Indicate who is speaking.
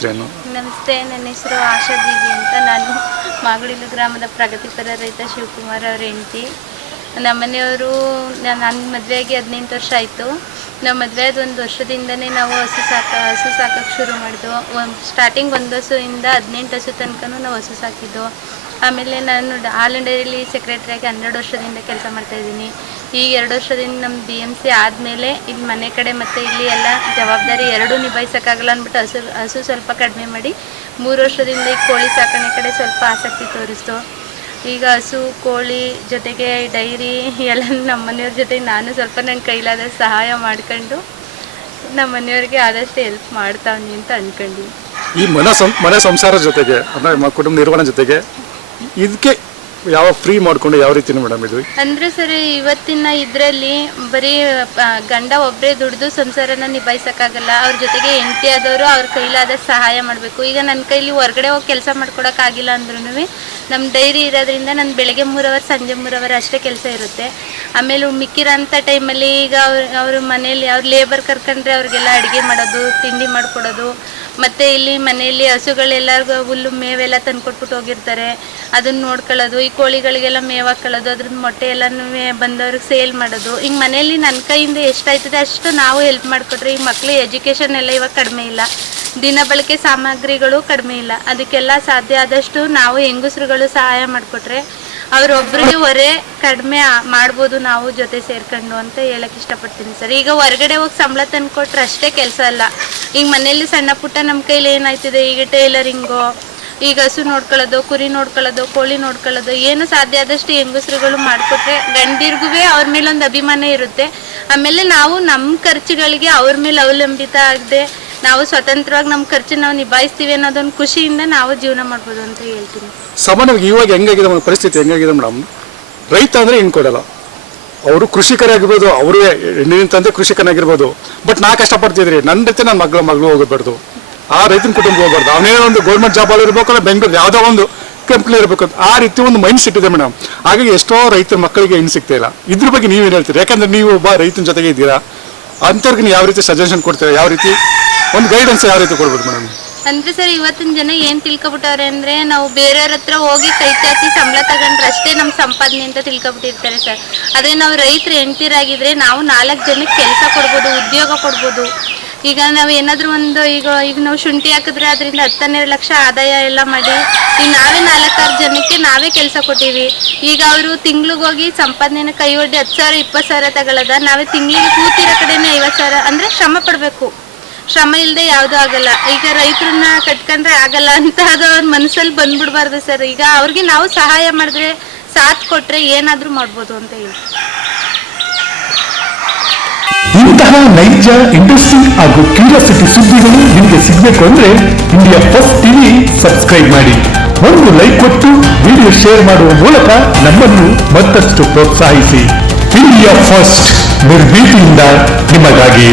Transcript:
Speaker 1: ನಮಸ್ತೆ, ನನ್ನ ಹೆಸರು ಆಶಾ ದೇವಿ ಅಂತ. ನಾನು ಮಾಗಡಿಲು ಗ್ರಾಮದ ಪ್ರಗತಿಪರ ರೈತ ಶಿವಕುಮಾರ್ ಅವ್ರ ಹೆಂಡತಿ. ನಮ್ಮ ಮನೆಯವರು ನನ್ನ ಮದುವೆಯಾಗಿ ಹದಿನೆಂಟು ವರ್ಷ ಆಯಿತು. ನಮ್ಮ ಆದ ಒಂದು ವರ್ಷದಿಂದನೇ ನಾವು ಹಸು ಸಾಕ, ಹಸು ಸಾಕಕ್ಕೆ ಶುರು ಮಾಡಿದ್ವು. ಒಂದು ಸ್ಟಾರ್ಟಿಂಗ್ ಒಂದು ಹಸುವಿಂದ ಹದಿನೆಂಟು ಹಸು ತನಕನೂ ನಾವು ಹಸು ಸಾಕಿದ್ದು. ಆಮೇಲೆ ನಾನು ಆಲ್ ಇಂಡಿಯಲ್ಲಿ ಸೆಕ್ರೆಟ್ರಿಯಾಗಿ ಹನ್ನೆರಡು ವರ್ಷದಿಂದ ಕೆಲಸ ಮಾಡ್ತಾಯಿದ್ದೀನಿ ಈಗ ಎರಡು ವರ್ಷದಿಂದ ನಮ್ಮ ಬಿ ಎಂ ಸಿ ಆದಮೇಲೆ ಇಲ್ಲಿ ಮನೆ ಕಡೆ ಮತ್ತು ಇಲ್ಲಿ ಎಲ್ಲ ಜವಾಬ್ದಾರಿ ಎರಡೂ ನಿಭಾಯಿಸೋಕ್ಕಾಗಲ್ಲ ಅಂದ್ಬಿಟ್ಟು ಹಸು ಹಸು ಸ್ವಲ್ಪ ಕಡಿಮೆ ಮಾಡಿ ಮೂರು ವರ್ಷದಿಂದ ಈ ಕೋಳಿ ಸಾಕಣೆ ಕಡೆ ಸ್ವಲ್ಪ ಆಸಕ್ತಿ ತೋರಿಸ್ತು. ಈಗ ಹಸು, ಕೋಳಿ ಜೊತೆಗೆ ಡೈರಿ ಎಲ್ಲ ನಮ್ಮ ಮನೆಯವ್ರ ಜೊತೆ ನಾನು ಸ್ವಲ್ಪ ನನ್ನ ಕೈಲಾದ ಸಹಾಯ ಮಾಡ್ಕೊಂಡು ನಮ್ಮ ಮನೆಯವ್ರಿಗೆ ಆದಷ್ಟು ಹೆಲ್ಪ್ ಮಾಡ್ತಾವ್ನಿ ಅಂತ ಅಂದ್ಕೊಂಡಿ
Speaker 2: ಈ ಮನೆ ಮನೆ ಸಂಸಾರ ಜೊತೆಗೆ, ಅಂದರೆ ಕುಟುಂಬ ನಿರ್ವಹಣೆ ಜೊತೆಗೆ ಇದಕ್ಕೆ ಯಾವ ಫ್ರೀ ಮಾಡ್ಕೊಂಡು ಯಾವ ರೀತಿ ಮೇಡಮ್ ಇದು?
Speaker 1: ಅಂದ್ರೆ ಸರ್ ಇವತ್ತಿನ ಇದರಲ್ಲಿ ಬರೀ ಗಂಡ ಒಬ್ಬರೇ ದುಡ್ದು ಸಂಸಾರನ ನಿಭಾಯಿಸಕ್ಕಾಗಲ್ಲ. ಅವ್ರ ಜೊತೆಗೆ ಹೆಂಡತಿ ಆದವರು ಅವ್ರ ಕೈಲಾದ ಸಹಾಯ ಮಾಡಬೇಕು. ಈಗ ನನ್ನ ಕೈಲಿ ಹೊರಗಡೆ ಹೋಗಿ ಕೆಲಸ ಮಾಡ್ಕೊಡೋಕ್ಕಾಗಿಲ್ಲ ಅಂದ್ರೂ ನಮ್ಮ ಡೈರಿ ಇರೋದ್ರಿಂದ ನಾನು ಬೆಳಗ್ಗೆ ಮೂರು ಅವರ್ ಸಂಜೆ ಮೂರು ಅವರ್ ಅಷ್ಟೇ ಕೆಲಸ ಇರುತ್ತೆ. ಆಮೇಲೆ ಮಿಕ್ಕಿರೋಂಥ ಟೈಮಲ್ಲಿ ಈಗ ಅವ್ರ ಅವ್ರ ಮನೇಲಿ ಅವ್ರ ಲೇಬರ್ ಕರ್ಕೊಂಡ್ರೆ ಅವ್ರಿಗೆಲ್ಲ ಅಡುಗೆ ಮಾಡೋದು, ತಿಂಡಿ ಮಾಡಿಕೊಡೋದು ಮತ್ತು ಇಲ್ಲಿ ಮನೆಯಲ್ಲಿ ಹಸುಗಳೆಲ್ಲರಿಗೂ ಹುಲ್ಲು ಮೇವೆಲ್ಲ ತಂದ್ಕೊಟ್ಬಿಟ್ಟು ಹೋಗಿರ್ತಾರೆ. ಅದನ್ನ ನೋಡ್ಕೊಳ್ಳೋದು, ಈ ಕೋಳಿಗಳಿಗೆಲ್ಲ ಮೇವು ಹಾಕೊಳ್ಳೋದು ಅದ್ರದ್ದು ಮೊಟ್ಟೆ ಎಲ್ಲನೂ ಬಂದವ್ರಿಗೆ ಸೇಲ್ ಮಾಡೋದು. ಹಿಂಗೆ ಮನೆಯಲ್ಲಿ ನನ್ನ ಕೈಯಿಂದ ಎಷ್ಟಾಯ್ತದೆ ಅಷ್ಟು ನಾವು ಹೆಲ್ಪ್ ಮಾಡಿಕೊಟ್ರೆ ಈಗ ಮಕ್ಕಳು ಎಜುಕೇಷನ್ ಎಲ್ಲ ಇವಾಗ ಕಡಿಮೆ ಇಲ್ಲ. ದಿನ ಬಳಕೆ ಸಾಮಗ್ರಿಗಳು ಕಡಿಮೆ ಇಲ್ಲ. ಅದಕ್ಕೆಲ್ಲ ಸಾಧ್ಯ ಆದಷ್ಟು ನಾವು ಹೆಂಗಸರುಗಳು ಸಹಾಯ ಮಾಡಿಕೊಟ್ರೆ ಅವರೊಬ್ಬರಿಗೆ ಹೊರೆ ಕಡಿಮೆ ಮಾಡ್ಬೋದು ನಾವು ಜೊತೆ ಸೇರ್ಕೊಂಡು ಅಂತ ಹೇಳಕ್ ಇಷ್ಟಪಡ್ತೀನಿ ಸರ್. ಈಗ ಹೊರಗಡೆ ಹೋಗಿ ಸಂಬಳ ತಂದು ಕೊಟ್ರೆ ಅಷ್ಟೇ ಕೆಲಸ ಅಲ್ಲ. ಈಗ ಮನೆಯಲ್ಲಿ ಸಣ್ಣ ಪುಟ್ಟ ನಮ್ಮ ಕೈಲಿ ಏನಾಯ್ತಿದೆ? ಈಗ ಟೈಲರಿಂಗು, ಈಗ ಹಸು ನೋಡ್ಕೊಳ್ಳೋದು, ಕುರಿ ನೋಡ್ಕೊಳ್ಳೋದು, ಕೋಳಿ ನೋಡ್ಕೊಳ್ಳೋದು, ಏನು ಸಾಧ್ಯ ಆದಷ್ಟು ಹೆಂಗಸರುಗಳು ಮಾಡಿಕೊಟ್ರೆ ಗಂಡಿರ್ಗೂ ಅವ್ರ ಮೇಲೆ ಒಂದು ಅಭಿಮಾನ ಇರುತ್ತೆ. ಆಮೇಲೆ ನಾವು ನಮ್ಮ ಖರ್ಚುಗಳಿಗೆ ಅವ್ರ ಮೇಲೆ ಅವಲಂಬಿತ ಆಗದೆ ನಾವು ಸ್ವತಂತ್ರವಾಗಿ ನಮ್ಮ ಖರ್ಚು ನಾವು ನಿಭಾಯಿಸ್ತೀವಿ ಅನ್ನೋದೊಂದು ಖುಷಿಯಿಂದ ನಾವು ಜೀವನ ಮಾಡ್ಬೋದು ಅಂತ ಹೇಳ್ತೀನಿ.
Speaker 2: ಸಾಮಾನ್ಯವಾಗಿ ಇವಾಗ ಹೆಂಗಾಗಿದೆ ಮೇಡಮ್ ಪರಿಸ್ಥಿತಿ? ಹೆಂಗಾಗಿದೆ ಮೇಡಮ್? ರೈತ ಅಂದ್ರೆ ಹೆಣ್ಣು ಕೊಡಲ್ಲ. ಅವರು ಕೃಷಿಕರಾಗಿರ್ಬೋದು ಅವರು ಹೆಣ್ಣಿನ ತಂದೆ ಕೃಷಿಕನಾಗಿರ್ಬೋದು ಬಟ್ ನಾ ಕಷ್ಟಪಡ್ತಿದ್ರಿ. ನನ್ನ ರೀತಿ ನನ್ನ ಮಗಳ, ಮಗಳು ಹೋಗಬಾರ್ದು. ಆ ರೈತನ ಕುಟುಂಬ ಹೋಗ್ಬಾರ್ದು. ಅವನೇ ಒಂದು ಗೌರ್ಮೆಂಟ್ ಜಾಬಲ್ಲಿ ಇರಬೇಕು ಅಲ್ಲ ಬೆಂಗಳೂರು ಯಾವುದೋ ಒಂದು ಕಂಪ್ನಿ ಇರಬೇಕು ಅಂತ. ಆ ರೀತಿ ಒಂದು ಮೈಂಡ್ ಸೆಟ್ ಇದೆ ಮೇಡಮ್. ಹಾಗಾಗಿ ಎಷ್ಟೋ ರೈತರ ಮಕ್ಕಳಿಗೆ ಹೆಣ್ಣು ಸಿಗ್ತಾ ಇಲ್ಲ. ಇದ್ರ ಬಗ್ಗೆ ನೀವೇನು ಹೇಳ್ತೀರಿ? ಯಾಕಂದ್ರೆ ನೀವು ಒಬ್ಬ ರೈತನ ಜೊತೆಗೆ ಇದ್ದೀರಾ. ಅಂಥವ್ರಿಗೆ ಯಾವ ರೀತಿ ಸಜೆಷನ್ ಕೊಡ್ತೀರಾ? ಯಾವ ರೀತಿ ಒಂದು ಗೈಡೆನ್ಸ್ ಯಾವ ರೀತಿ ಕೊಡ್ಬೋದು ಮೇಡಮ್
Speaker 1: ಅಂದ್ರೆ ಸರ್ ಇವತ್ತಿನ ಜನ ಏನ್ ತಿಳ್ಕೊಬಿಟ್ಟವ್ರೆ ಅಂದ್ರೆ ನಾವು ಬೇರೆಯವ್ರ ಹತ್ರ ಹೋಗಿ ಕೈ ಚಾಚಿ ಸಂಬಳ ತಗೊಂಡ್ರೆ ಅಷ್ಟೇ ನಮ್ಮ ಸಂಪಾದನೆ ಅಂತ ತಿಳ್ಕೊಬಿಟ್ಟಿರ್ತಾರೆ ಸರ್ ಅದೇ ನಾವು ರೈತರು ಹೆಂಡ್ತಿರಾಗಿದ್ರೆ ನಾವು ನಾಲ್ಕು ಜನಕ್ಕೆ ಕೆಲಸ ಕೊಡ್ಬೋದು, ಉದ್ಯೋಗ ಕೊಡ್ಬೋದು. ಈಗ ನಾವು ಏನಾದ್ರು ಒಂದು ಈಗ ಈಗ ನಾವು ಶುಂಠಿ ಹಾಕಿದ್ರೆ ಅದರಿಂದ ಹತ್ತನ್ನೆರಡು ಲಕ್ಷ ಆದಾಯ ಎಲ್ಲ ಮಾಡಿ, ಈಗ ನಾವೇ ನಾಲ್ಕಾರು ಜನಕ್ಕೆ ನಾವೇ ಕೆಲಸ ಕೊಟ್ಟಿವಿ. ಈಗ ಅವರು ತಿಂಗ್ಳಿಗೆ ಹೋಗಿ ಸಂಪಾದನೆನ ಕೈ ಒಡ್ಡಿ ಹತ್ತು ಸಾವಿರ, ಇಪ್ಪತ್ತು ಸಾವಿರ ತಗೊಳ್ಳೋದ ನಾವೇ ತಿಂಗಳಿಗೆ ಕೂತಿರೋ ಕಡೆನೇ ಐವತ್ತು ಸಾವಿರ ಅಂದ್ರೆ ಶ್ರಮ ಪಡಬೇಕು. ಶ್ರಮ ಇಲ್ಲದೆ ಯಾವುದೂ ಆಗಲ್ಲ. ಈಗ ರೈತರನ್ನ ಕಟ್ಕೊಂಡ್ರೆ ಆಗಲ್ಲ ಅಂತ ಅದು ಅವ್ರ ಮನಸ್ಸಲ್ಲಿ ಬಂದ್ಬಿಡ್ಬಾರ್ದು ಸರ್. ಈಗ ಅವ್ರಿಗೆ ನಾವು ಸಹಾಯ ಮಾಡಿದ್ರೆ ಸಾಥ್ ಕೊಟ್ರೆ ಏನಾದ್ರೂ ಮಾಡ್ಬೋದು ಅಂತ ಹೇಳಿ.
Speaker 3: ಇಂತಹ ನೈಜ ಇಂಟ್ರೆಸ್ಟಿಂಗ್ ಹಾಗೂ ಕ್ಯೂರಿಯಾಸಿಟಿ ಸುದ್ದಿಗಳು ನಿಮಗೆ ಸಿಗಬೇಕು ಅಂದ್ರೆ ಇಂಡಿಯಾ ಫಸ್ಟ್ ಟಿವಿ ಸಬ್ಸ್ಕ್ರೈಬ್ ಮಾಡಿ. ಒಂದು ಲೈಕ್ ಕೊಟ್ಟು ವಿಡಿಯೋ ಶೇರ್ ಮಾಡುವ ಮೂಲಕ ನಮ್ಮನ್ನು ಮತ್ತಷ್ಟು ಪ್ರೋತ್ಸಾಹಿಸಿ. ಇಂಡಿಯಾ ಫಸ್ಟ್ ನಿರ್ಭೀತಿಯಿಂದ ನಿಮಗಾಗಿ.